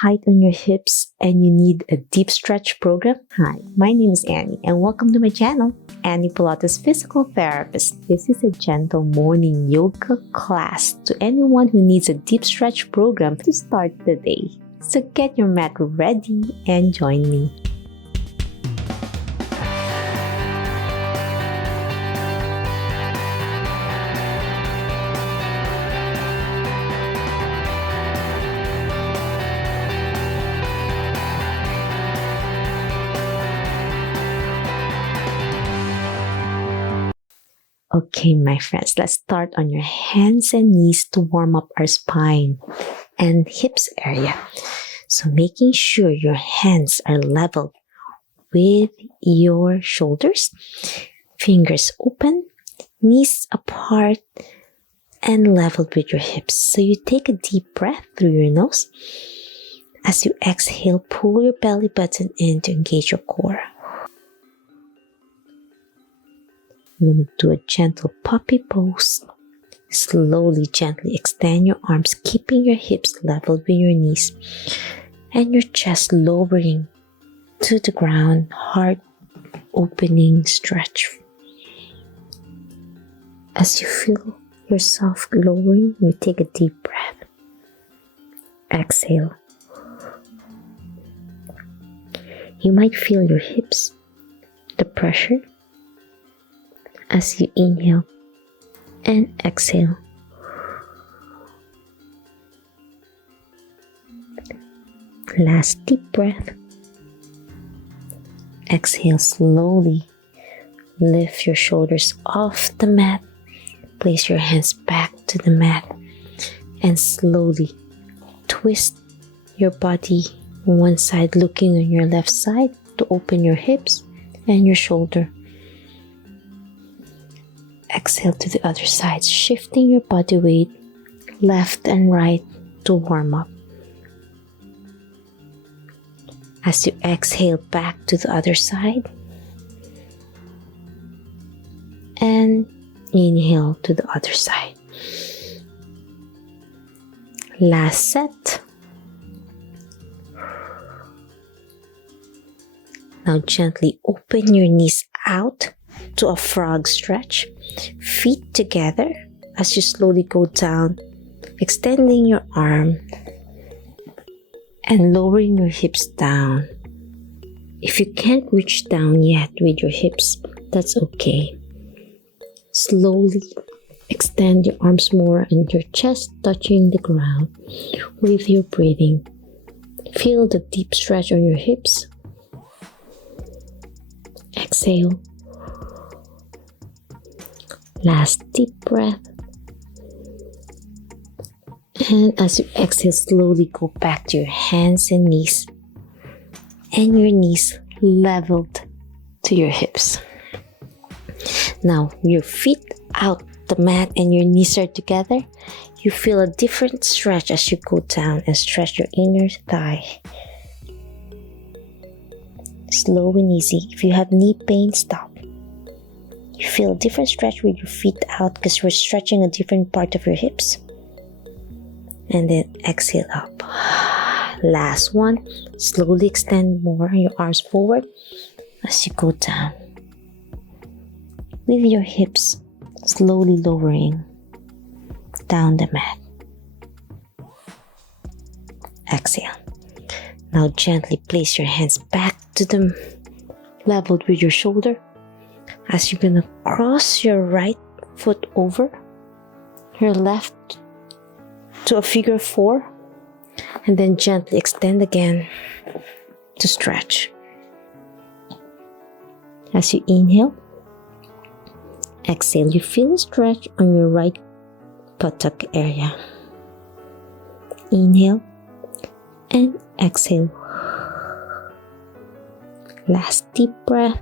tight on your hips and you need a deep stretch program? Hi, my name is Annie and welcome to my channel, Annie Pilates Physical Therapist. This is a gentle morning yoga class to anyone who needs a deep stretch program to start the day. So get your mat ready and join me. Okay, my friends, let's start on your hands and knees to warm up our spine and hips area. So making sure your hands are level with your shoulders, fingers open, knees apart, and leveled with your hips. So you take a deep breath through your nose. As you exhale, pull your belly button in to engage your core. You're going to do a gentle puppy pose. Slowly, gently extend your arms, keeping your hips level with your knees and your chest lowering to the ground. Heart opening stretch. As you feel yourself lowering, you take a deep breath. Exhale. You might feel your hips, the pressure, as you inhale and exhale. Last deep breath. Exhale slowly. Lift your shoulders off the mat. Place your hands back to the mat and slowly twist your body one side, looking on your left side to open your hips and your shoulder. Exhale to the other side, shifting your body weight left and right to warm up. As you exhale back to the other side and inhale to the other side. Last set. Now gently open your knees out to a frog stretch. Feet together as you slowly go down, extending your arm and lowering your hips down. If you can't reach down yet with your hips, that's okay. Slowly extend your arms more and your chest touching the ground with your breathing. Feel the deep stretch on your hips. Exhale. Last deep breath. And as you exhale, slowly go back to your hands and knees. And your knees leveled to your hips. Now, your feet out the mat and your knees are together. You feel a different stretch as you go down and stretch your inner thigh. Slow and easy. If you have knee pain, stop. You feel a different stretch with your feet out because we're stretching a different part of your hips. And then exhale up. Last one. Slowly extend more your arms forward as you go down. With your hips slowly lowering down the mat. Exhale. Now gently place your hands back to them, leveled with your shoulder. As you're gonna cross your right foot over your left to a figure 4 and then gently extend again to stretch. As you inhale, exhale, you feel a stretch on your right buttock area. Inhale and exhale. Last deep breath.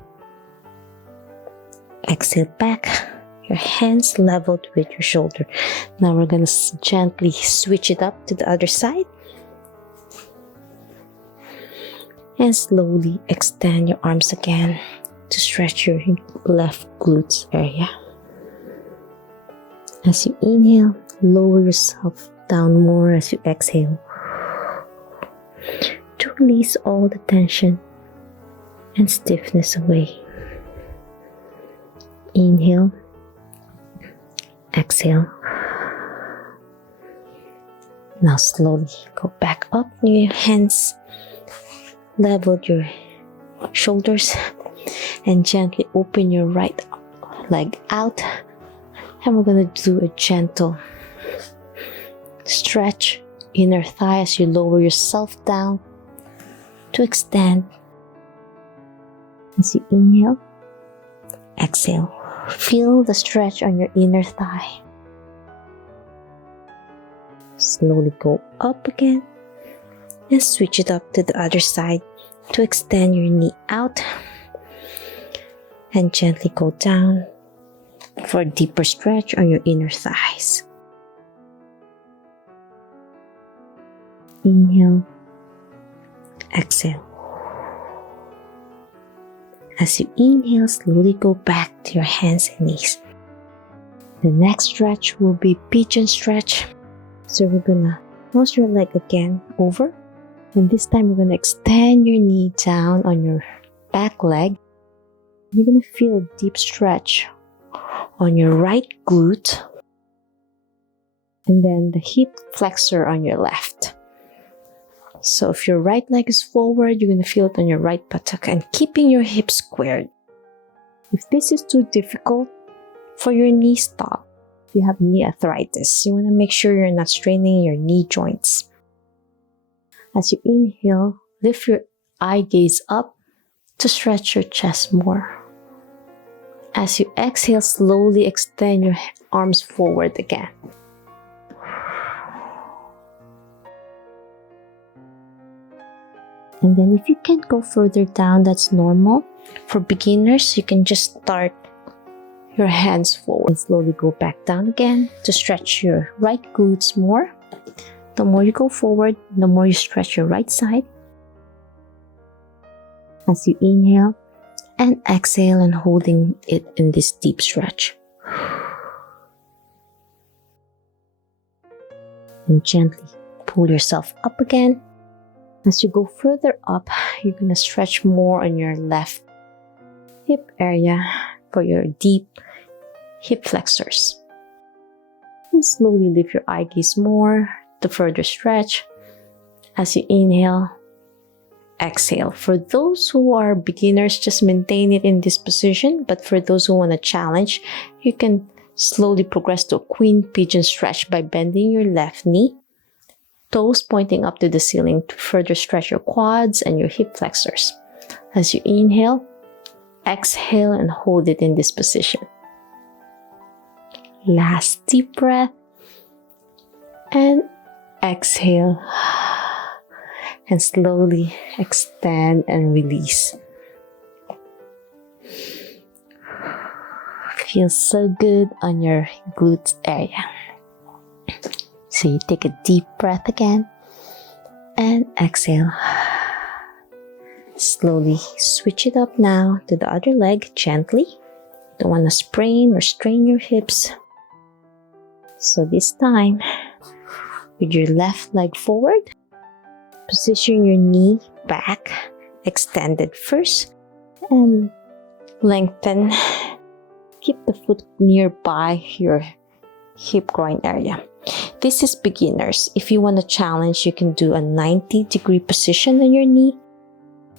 Exhale back, your hands leveled with your shoulder. Now we're going to gently switch it up to the other side. And slowly extend your arms again to stretch your left glutes area. As you inhale, lower yourself down more as you exhale. to release all the tension and stiffness away. Inhale, exhale. Now slowly go back up to your hands, level your shoulders, and gently open your right leg out. And we're going to do a gentle stretch inner thigh as you lower yourself down to extend. As you inhale, exhale. Feel the stretch on your inner thigh. Slowly go up again and switch it up to the other side to extend your knee out and gently go down for a deeper stretch on your inner thighs. Inhale, exhale. As you inhale, slowly go back to your hands and knees. The next stretch will be pigeon stretch. So we're gonna cross your leg again over, and this time we're gonna extend your knee down on your back leg. You're gonna feel a deep stretch on your right glute and then the hip flexor on your left. So if your right leg is forward, you're gonna feel it on your right buttock and keeping your hips squared. If this is too difficult for your knee, stop. If you have knee arthritis, you want to make sure you're not straining your knee joints. As you inhale, lift your eye gaze up to stretch your chest more. As you exhale, slowly extend your arms forward again. And then if you can't go further down, that's normal. For beginners, you can just start your hands forward and slowly go back down again to stretch your right glutes more. The more you go forward, the more you stretch your right side. As you inhale and exhale and holding it in this deep stretch. And gently pull yourself up again. As you go further up, you're going to stretch more on your left hip area for your deep hip flexors. And slowly lift your eye gaze more to further stretch. As you inhale, exhale. For those who are beginners, just maintain it in this position. But for those who want a challenge, you can slowly progress to a queen pigeon stretch by bending your left knee, toes pointing up to the ceiling to further stretch your quads and your hip flexors. As you inhale, exhale and hold it in this position. Last deep breath and exhale and slowly extend and release. Feels so good on your glutes area. So you take a deep breath again and exhale. Slowly switch it up now to the other leg gently. Don't want to sprain or strain your hips. So this time, with your left leg forward, position your knee back, extended first, and lengthen. Keep the foot nearby your hip groin area. This is beginners. If you want a challenge, you can do a 90-degree position on your knee.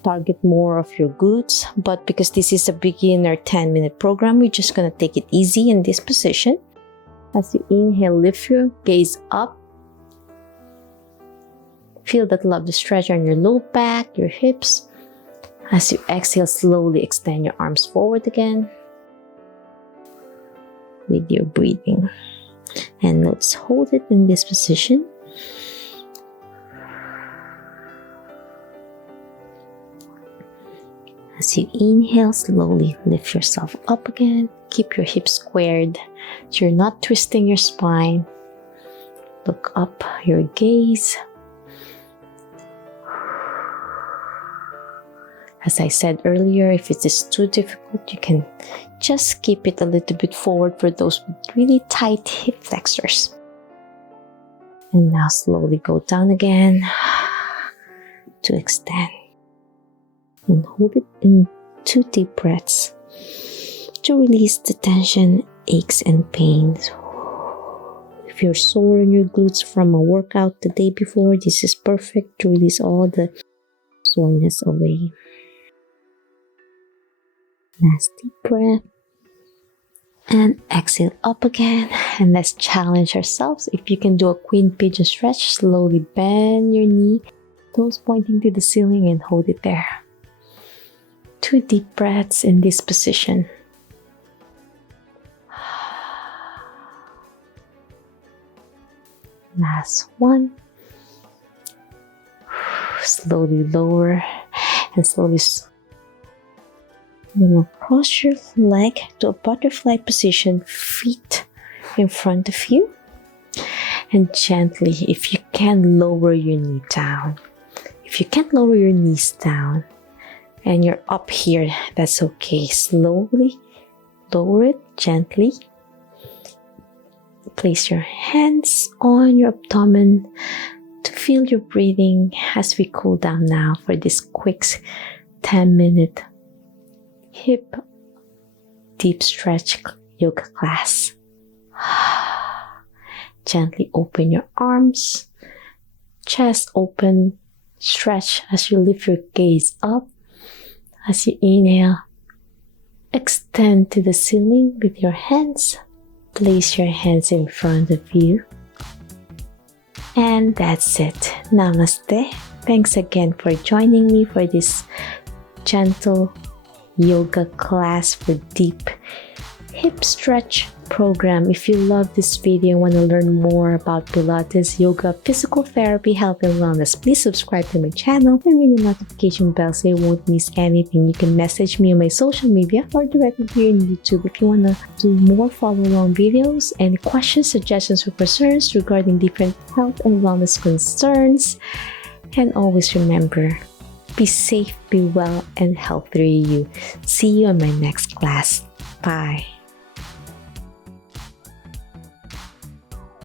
Target more of your glutes, but because this is a beginner 10-minute program, we're just going to take it easy in this position. As you inhale, lift your gaze up. Feel that lovely stretch on your low back, your hips. As you exhale, slowly extend your arms forward again with your breathing. And let's hold it in this position. As you inhale, slowly lift yourself up again. Keep your hips squared so you're not twisting your spine. Look up your gaze. As I said earlier, if it is too difficult, you can just keep it a little bit forward for those with really tight hip flexors. And now slowly go down again. to extend. And hold it in 2 deep breaths to release the tension, aches, and pains. If you're sore in your glutes from a workout the day before, this is perfect to release all the soreness away. Last deep breath. And exhale up again. And let's challenge ourselves. If you can do a queen pigeon stretch, slowly bend your knee, toes pointing to the ceiling, and hold it there. 2 deep breaths in this position. Last one. Slowly lower and slowly you're going to cross your leg to a butterfly position, feet in front of you. And gently, if you can, lower your knee down. If you can't lower your knees down and you're up here, that's okay. Slowly lower it gently. Place your hands on your abdomen to feel your breathing as we cool down now for this quick 10-minute hip deep stretch yoga class. Gently open your arms, chest open, stretch as you lift your gaze up. As you inhale, extend to the ceiling with your hands. Place your hands in front of you. And that's it. Namaste. Thanks again for joining me for this gentle yoga class for deep hip stretch program. If you love this video and want to learn more about Pilates, yoga, physical therapy, health, and wellness, please subscribe to my channel and ring the notification bell so you won't miss anything. You can message me on my social media or directly here on YouTube if you want to do more follow-along videos. Any questions, suggestions, or concerns regarding different health and wellness concerns. And always remember, be safe, be well, and healthy you. See you in my next class. Bye.